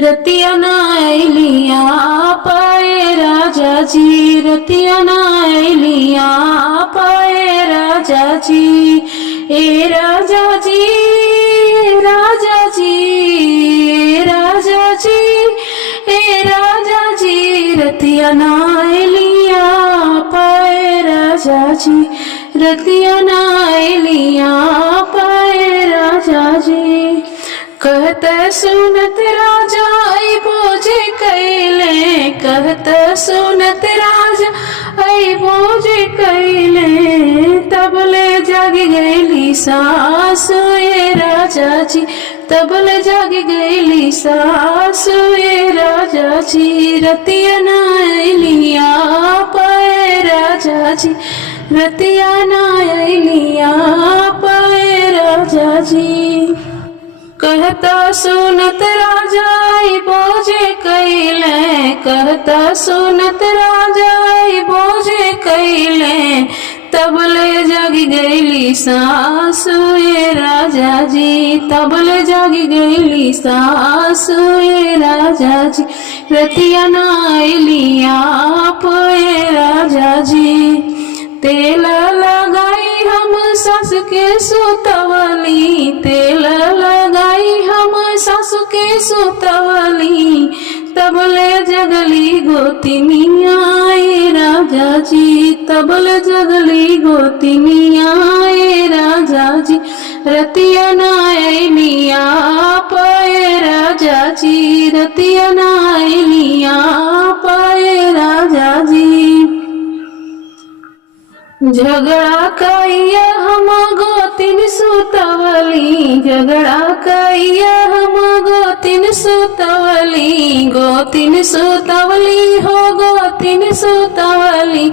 रतिया नाइलिया पाए राजा जी, रतिया नाइलिया पाए राजा जी। ए राजा जी, राजा जी, राजा जी, ए राजा जी, रतिया नाइलिया पाए राजा जी, रतिया नाइलिया पाए राजा जी। कहत सुनत राजा आई बोझे कैले, कहत सुनत राजा आई बोझे कैले, तबले जाग गईली सासु ये राजा जी, तबले जाग गईली सासु ये राजा जी। रतिया नाइलिया पाए राजा जी, रतिया नाइलिया पाए राजा जी। कहता सुनत राजा आई बोझे कैले, कहता सुनत राजा आई बोझे कैले, तबले जागी गईली सासु ये राजा जी, तबले जागी गईली सासु ये राजा जी। रतिया नाइलिया पाए राजा जी। तेल लगाई हम सास के सुतवली, तेल लगाई हम सास के सुतवली, तबले जगली गोतिनिया ये राजा जी, तबले जगली गोतिनिया ये राजा जी। रतिया नाइलिया पाए राजा जी, रतिया नाइलिया पाए राजा जी। झगड़ा कैया हम गोतिन सुतवली, झगड़ा कैया हम गोतिन सुतवली, गोतिन सुतवली हो गोतिन सुतवली,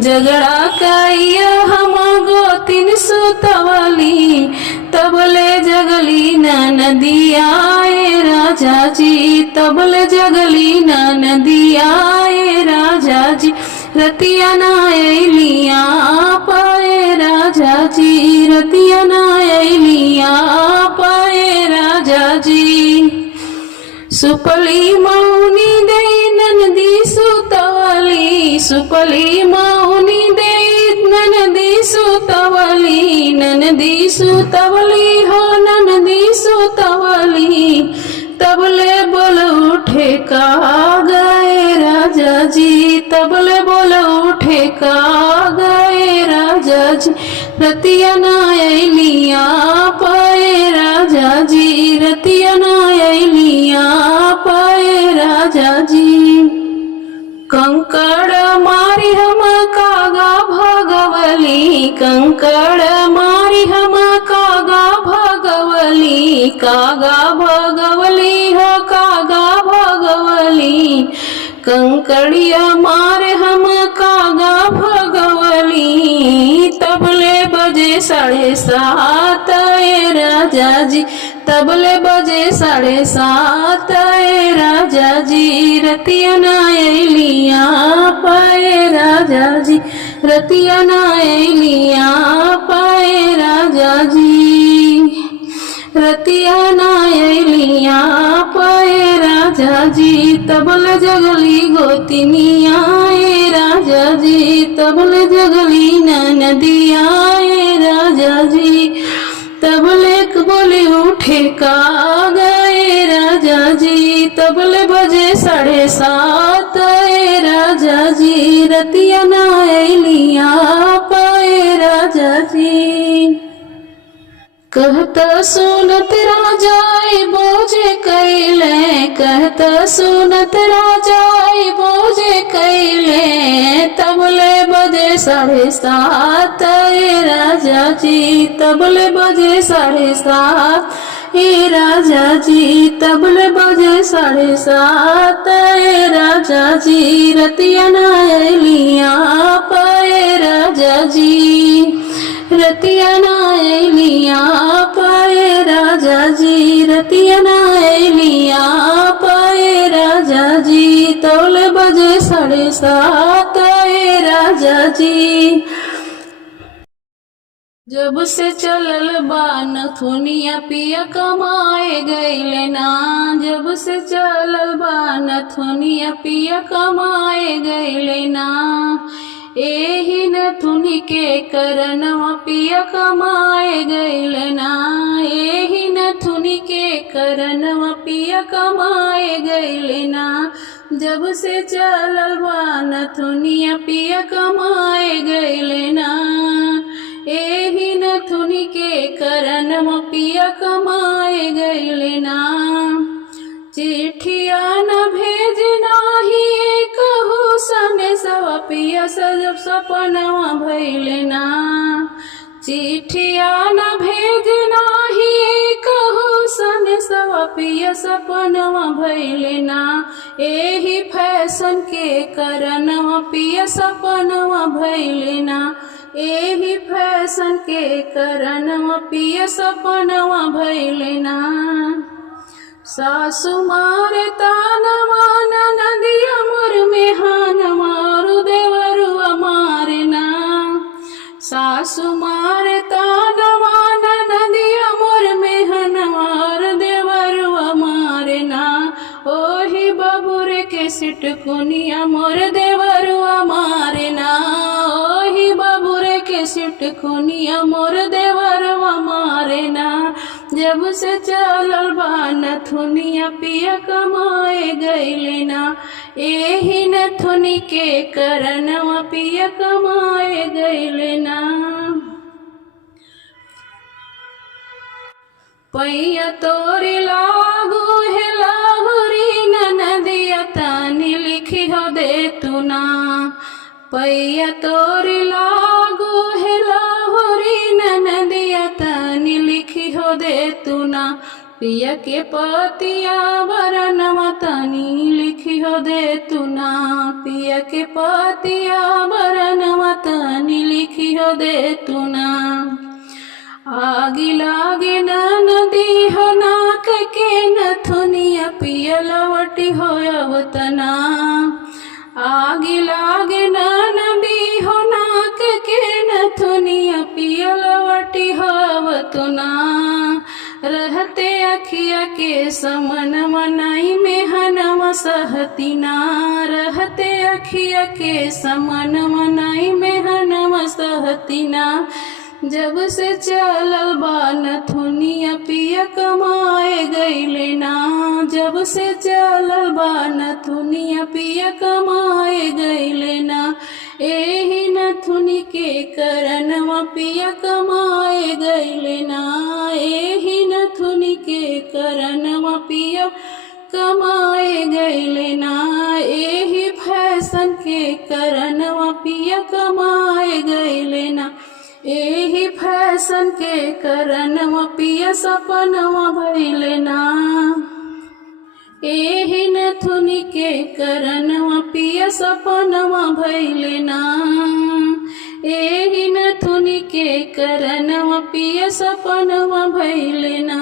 झगड़ा कैया हम गोतिन सुतवली, तबले जगली नदिया ये राजा जी, तबले जगली नदिया ये राजा जी। रतिया नाइलिया पाए राजा जी, रतिया नाइलिया पाए राजा जी। सुपली मौनी दे ननदी सुतवली, सुपली मौनी दे ननदी सुतवली, ननदी सुतवली हो ननदी सुतवली, तबले बोल उठे का गए राजा जी, तबले बोल उठे का गए राजा जी। रतिया नाइलिया पाए राजा जी, रतिया नाइलिया पाए राजा जी। कंकड़ मारी हम कागा भगवली, कंकड़ मारी हम कागा भगवली, कागा भगवली हो कागा भगवली, कंकड़िया मारे हम कागा भगवली, तबले बजे 7:30 ए राजा जी, तबले बजे 7:30 ए राजा जी। रतिया नाइलिया पाए राजा जी, रतिया नाइलिया पाए राजा जी, रतिया नाइलिया पाए राजा जी। तबले जगली गोतिनिया ए राजा जी, तबले जगली नदिया ए राजा जी, तबले बोले उठे का गए राजा जी, तबले बजे 7:30 ए राजा जी। रतिया नाइलिया पाए राजा जी। कहता सुनत राजा आई बोझे कैले, कहता सुनत राजा आई बोझे कैले, तबले बजे 7:30 ए राजा जी, तबले बजे 7:30 ए राजा जी, तबले बजे 7:30 ए राजा जी। रतिया नाइलिया पाए राजा जी, रतिया नाइलिया पाए राजा जी, रतिया नाइलिया पाए राजा जी। तौले बजे 7:30 ए राजा जी। जब से चलल बा नथुनिया पिया कमाए गइले ना। जब से चलल बा नथुनिया पिया कमाए गइले ना। एही नथुनी के करनवा पिया कमाए गइले ना। एही नथुनी के करनवा पिया कमाए गइले ना। जब से चलल बा नथुनिया पिया कमाए गइले ना। एही नथुनी के करनवा पिया कमाए गइले ना। चिट्ठिया न भेजना ही कहू सने सवा पिया सजब सपनवा भइले ना। चिट्ठिया न भेजना ही कहू सने सवा पिया सपनवा भइले ना। एही फैशन के करनवा पिया सपनवा भइले ना। एही फैशन के करनवा पिया सपनवा भइले ना। सासु मारे तानवा नदिया मोर मेहानवा और देवरुआ मारे ना। सासु मारे तानवा नदिया मोर मेहनवा और देवरुआ मारे ना। ओही बबुरे के सिटकुनिया मोर देवरुआ मारे ना। ओही बबुरे के सिटकुनिया मोर देवरुआ मारे ना। जब से चलल बा नथुनिया पिया कमाए गइले ना। एही नथुनी के करनवा पिया कमाए गइले ना। पैया तोरी लागू है लाहुरी नदिया तानी लिखी हो दे तू ना। पैया तोरी लागू है लाहुरी नदिया तानी लिखी हो दे तू ना। पिया के पतिया बरनवा तानी लिखी हो दे तू ना। पिया के पतिया बरनवा तानी लिखी हो दे तू ना। आगी लागे ना नदी हो नाक के नथुनिया पिया लवटी हो अवतना। आगी लागे ना नदी हो नाक के नथुनिया पिया लवटी हो अवतना। रहते अखिया के समन मनाई में हनवा सहतीना। रहते अखिया के समन मनाई में हनवा सहतीना। जब से चलल बा नथुनिया पिया कमाए गइले ना। जब से चलल बा नथुनिया पिया कमाए गइले ना। एही नथुनी के करनवा पिया कमाए गइले ना। एही नथुनी के करनवा पिया कमाए गइले ना। एही फैशन के करनवा पिया कमाए गइले ना। एही फैशन के करनवा पिया सपनवा भइले ना। एही नथुनी के करनवा पिया सपनवा भइले ना। एही नथुनी के करनवा पिया सपनवा भइले ना।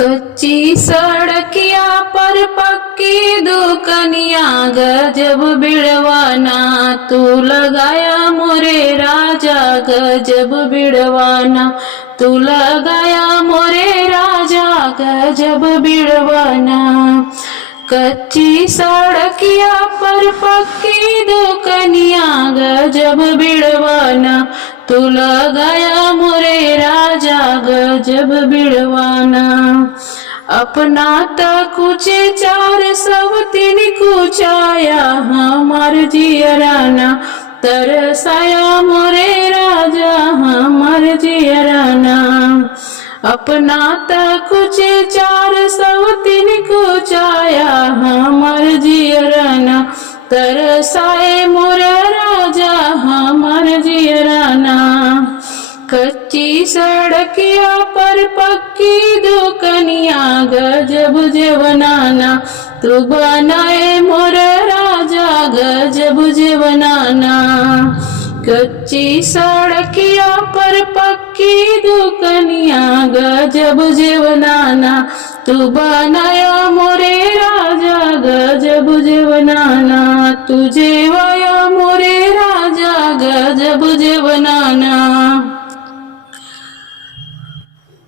कच्ची सड़किया पर पक्की दुकनिया गजब बिड़वाना। तू लगाया मोरे राजा गजब बिड़वाना। तू लगाया मोरे राजा गजब बिड़वाना। कच्ची सड़किया पर पक्की दुकनिया गजब बिड़वाना। तू लगाया मोरे राजा गजब बिड़वाना। अपना त कुछ चार सब तीन कुचाया हमार जियराना। तरसाया मोरे राजा हमार जियराना। अपना त कुछ चार सब तीन कुचाया हमार जियराना। तरसाए मोरा राजा हमार जियराना। कच्ची सड़किया पर पक्की दुकनिया गजब जेवनाना। तू बनाए मोरा राजा गजब जेवनाना। कच्ची सड़किया पर पक्की दुकनिया गजब जेवनाना। तू बनाया मोरे राजा गजब जेवनाना, तू जेवाया मोरे राजा गजब जेवनाना।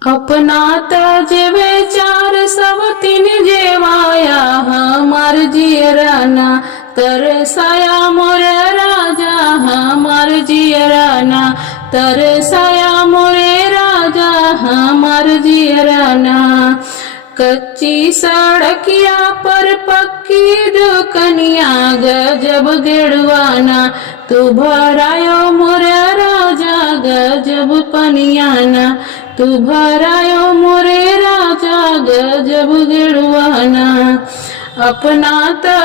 अपना जेवे चार सब तीन जेवाया हमार जियराना, तरसाया मोरे राजा हमार जियराना, तरसाया मोरे राजा हमार जियराना। कच्ची सड़किया पर पक्की दुकनिया गजब गेड़वाना, तू भरायो मोरे राजा गजब पनियाना, तू भरायो मोरे राजा गजब गेड़वाना। अपना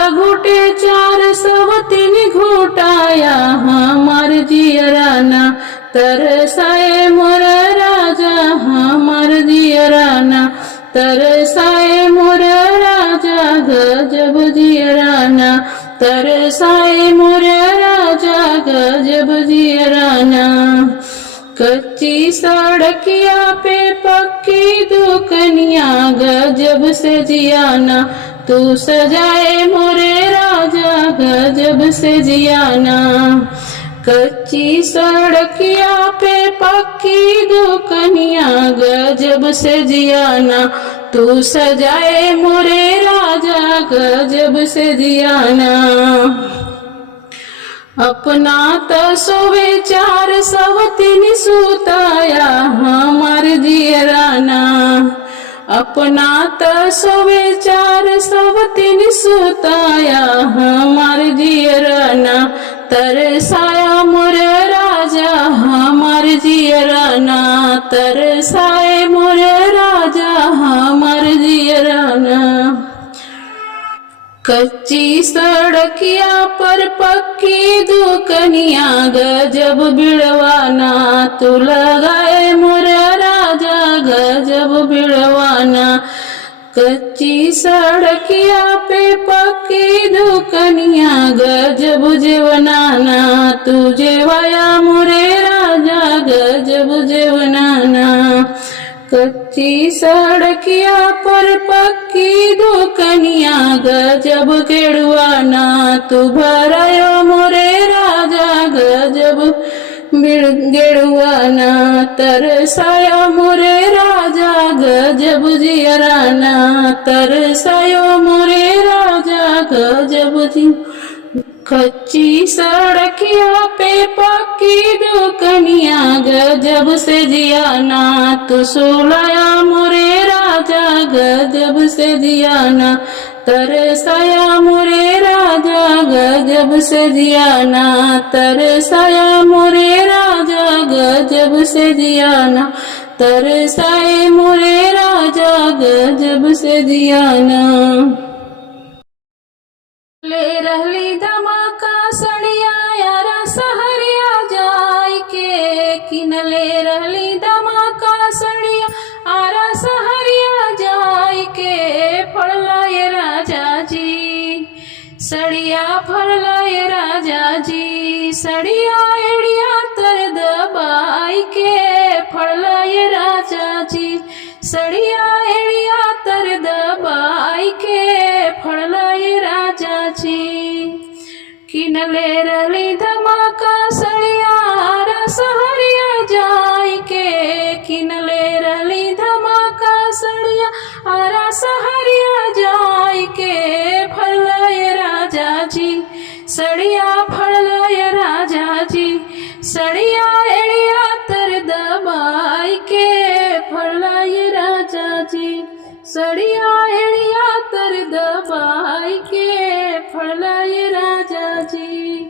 घुटे चार सब तीन घुटाया हमार जियराना, तरसाए मोरे राजा हमार जियराना, तरसाए मोरे राजा गजब जियराना, तरसाए मोरे राजा गजब जियराना। कच्ची सड़किया पे पक्की दुकनिया गजब से जियाना, तू सजाए मोरे राजा गजब से जियाना। कच्ची सड़किया पे पक्की दुकनिया गजब से जियाना, तू सजाए मोरे राजा गजब से जियाना। अपना सोवे चार सब तीन सुताया हमार जियराना, अपना सोवे चार सब तीन सुताया हमार जियराना, तरसाया मोरे राजा हमार जियराना, तरसाए मोरे राजा हमार जियराना। कच्ची सड़किया पर पक्की दुकनिया गजब बिड़वाना, तू लगाए मोरे राजा गजब बिड़वाना। कच्ची सड़किया पे पक्की दुकनिया गजब जेवनाना, तू जेवाया मोरे राजा गजब जेवनाना। कच्ची सड़किया पर पक्की दुकनिया गजब गेड़वाना, तू भरायो मोरे राजा गजब गेड़वाना, तरसायो मोरे राजा गजब जियराना, तरसायो मोरे राजा गजब जी। कच्ची सड़किया पे पक्की दुकनिया गजब से जियाना, तू सोलाया मोरे राजा गजब से जियाना, तरसाया मोरे राजा गजब से जियाना, तरसाया मोरे राजा गजब से जियाना, तरसाए मोरे राजा गजब से जियाना। ले रहली धमाका सड़िया यारा सहरिया जाय के, किनले रहली धमाका सड़िया आरा सहरिया जाय के। फड़ला ये राजा जी सड़िया, फड़ला ये राजा जी सड़िया, एड़िया तर दबाई के। फड़ला ये राजा जी सड़िया, एड़िया तर दबाई के। फड़ला ये राजा जी किनले रहली धमाका सड़िया आरा सहरिया जाय के। किनले रहली धमाका सड़िया आरा सहरिया जाय के। फड़ला ये राजा जी सड़िया, फड़ला ये राजा जी सड़िया, एड़िया तर दबाई के। फड़ला ये राजा जी सड़िया, एड़िया तर दबाई के। फड़ला ये राजा जी।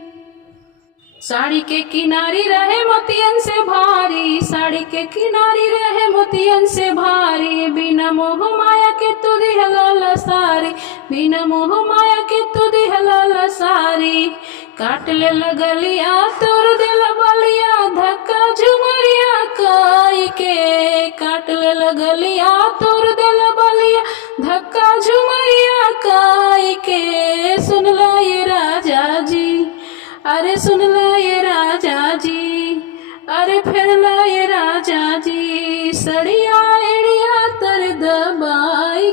साड़ी के किनारी रहे मोतियन से भारी, साड़ी के किनारी रहे मोतियन से भारी। बिना मोह माया के तू दिहला सारी, बिना मोह माया के तू दिहला सारी। काट ले लगलिया तोर दिल बलिया, धक्का झुमरिया काई के। काट ले लगलिया तोर दिल बलिया, धक्का झुमरिया काई के। सुन लो ये राजा जी, अरे सुन लो ये राजा जी, अरे फिर लो ये राजा जी सड़िया, एड़िया तर दबाई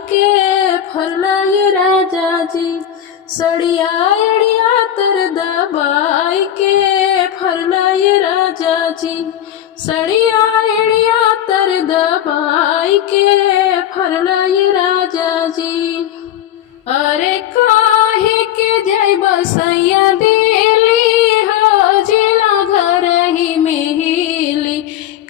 सड़िया एड़िया तर दबाई के फरलाय राजा जी, सड़िया एड़िया तर दबाई के फरलाय राजा जी। अरे काहे के जय बसैया दिली हो जिला घर ही मिली,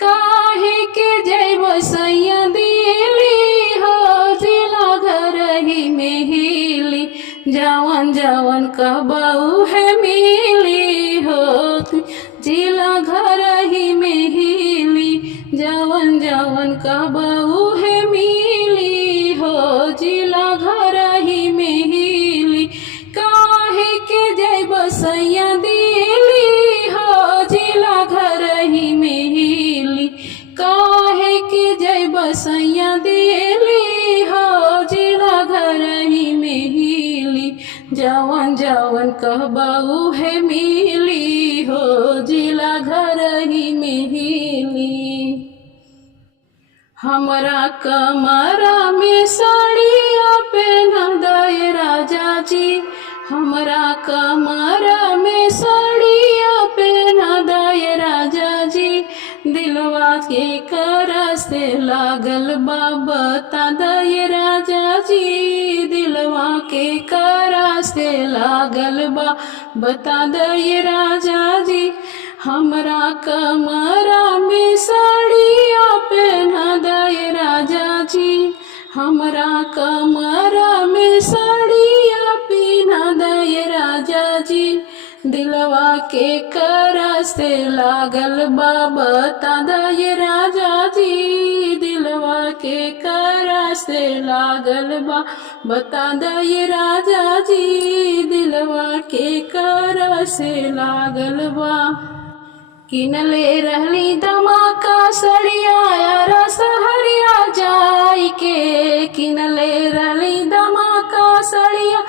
काहे के जय बसैया दिली हो जिला घर ही मिली, जवन जवन कहबऊ है मिली हो जिला घर ही मिली, जवन जवन कहबऊ है मिली हो जिला घर ही मिली, काहे के जय बसैया दिली हो जिला घर ही मिली, काहे के जय बसैया दिली हो जिला घर ही मिली, जवन जवन कहबऊ है मिली हो जिला घर ही मिली। हमरा कमरा में साड़िया पहना दे राजा जी, हमरा कमरा में साड़िया पहना दे राजा जी, दिलवा के कर से लागल बा बता दे राजा जी, दिलवा के कर से लागल बा बता दे राजा जी, हमरा कमरा में साड़िया पहना दे राजा जी, हमरा कमरा में साड़िया पहना दे राजा जी, दिलवा के कर से लागल बा बता दे राजा जी, दिलवा के कर से लागल बा बता दे राजा जी, दिलवा के कर से लागल बा। किनले रहली धमाका सड़िया रस हरिया जाई के, किनले रहली धमाका सड़िया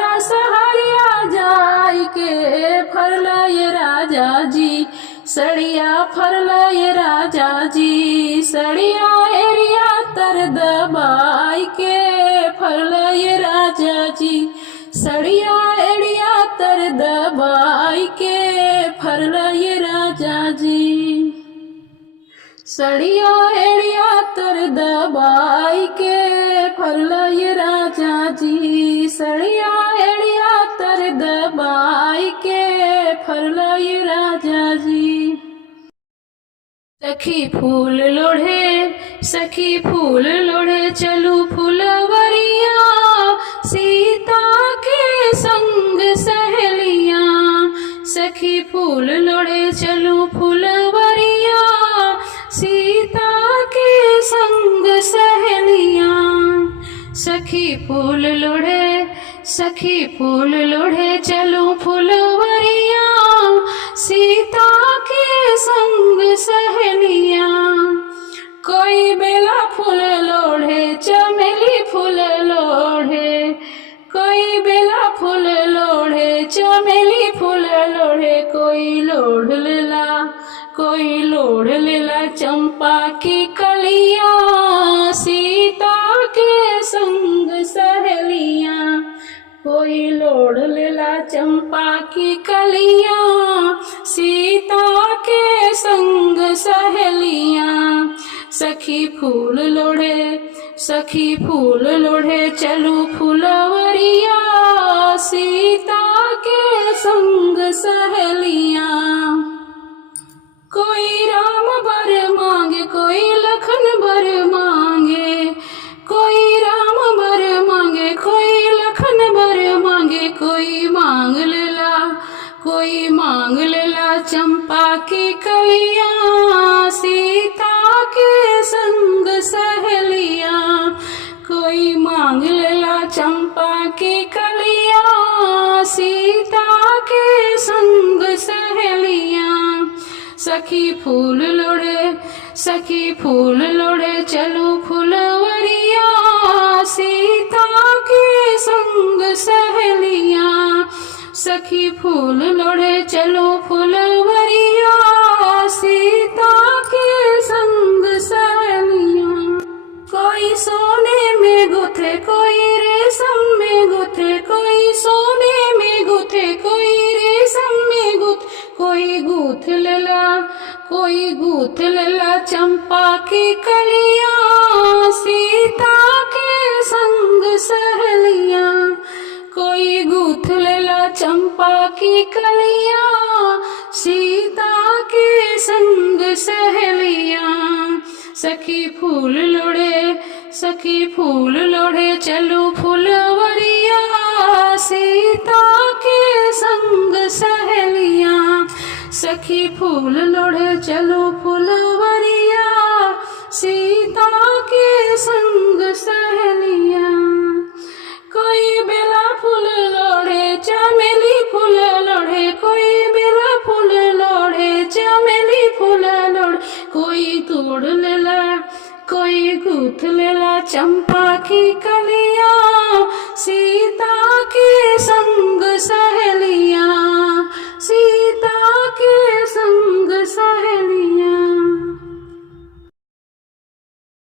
रस हरिया जाई के फरलाय राजा जी, सड़िया फरलाय राजा जी, सड़िया एरिया तर दबाई के फरलाय राजा जी, सड़िया एड़िया तर दबाई के फरलाय राजा जी, सड़िया एड़िया तर दबाई के फरलाय राजा जी, सड़िया एड़िया तर दबाई के फरलाय राजा जी। सखी फूल लोढ़े, सखी फूल लोढ़े चलू फुलवरिया, सीता के संग सहेलियां, सखी फूल लोढ़े चलू फुलवरिया, सीता के संग सहेलियां, सखी फूल लोढ़े, सखी फूल लोढ़े चलू फुलवरिया, सीता के संग सहेलियां, कोई बेला फूल लोढ़े चमेली फूल लोढ़े, कोई बेला फूल लोढ़े चमेली फूल लोढ़े, कोई लोढ़ लेला, कोई लोढ़ लेला चंपा की कलियां, सीता के संग सहेलियां, कोई लोढ़ लेला चंपा की कलियां, सीता के संग सहेलियां, सखी फूल लोढ़े, सखी फूल लोढ़े चलू फुलवरिया, सीता के संग सहेलियां, कोई राम बर मांगे, कोई लखन बर मांगे, कोई राम बर मांगे, कोई लखन बर मांगे, कोई मांग लेला, कोई मांग लेला चंपा की कलियां, सीता के संग सहेलियां, कोई मांग लेला चंपा की कलियां, सीता के संग सहेलियां, सखी फूल लोढ़े, सखी फूल लोढ़े चलू फुलवरिया, सीता के संग सहेलियां, सखी फूल लोढ़े चलो फुलवरिया, सीता के संग सहेलियां, कोई सोने में गुथे, कोई रेशम में गुथे, कोई सोने कोई गूथ लेला चंपा की कलियां सीता के संग सहेलियां। कोई गूथ लेला चंपा की कलियां सीता के संग सहेलियां। सखी फूल लोढ़े चलू फुलवरिया सीता के संग सहेलियां। सखी फूल लोढ़े चलू फुलवरिया सीता के संग सहेलियां। कोई बेला फूल लोढ़े चमेली फूल लोढ़े, कोई बेला फूल लोढ़े चमेली फूल लोढ़े। कोई तोड़ लेला कोई गूथ लेला चंपा की कलियां सीता के संग सहेलियां, सीता के संग सहेलियां।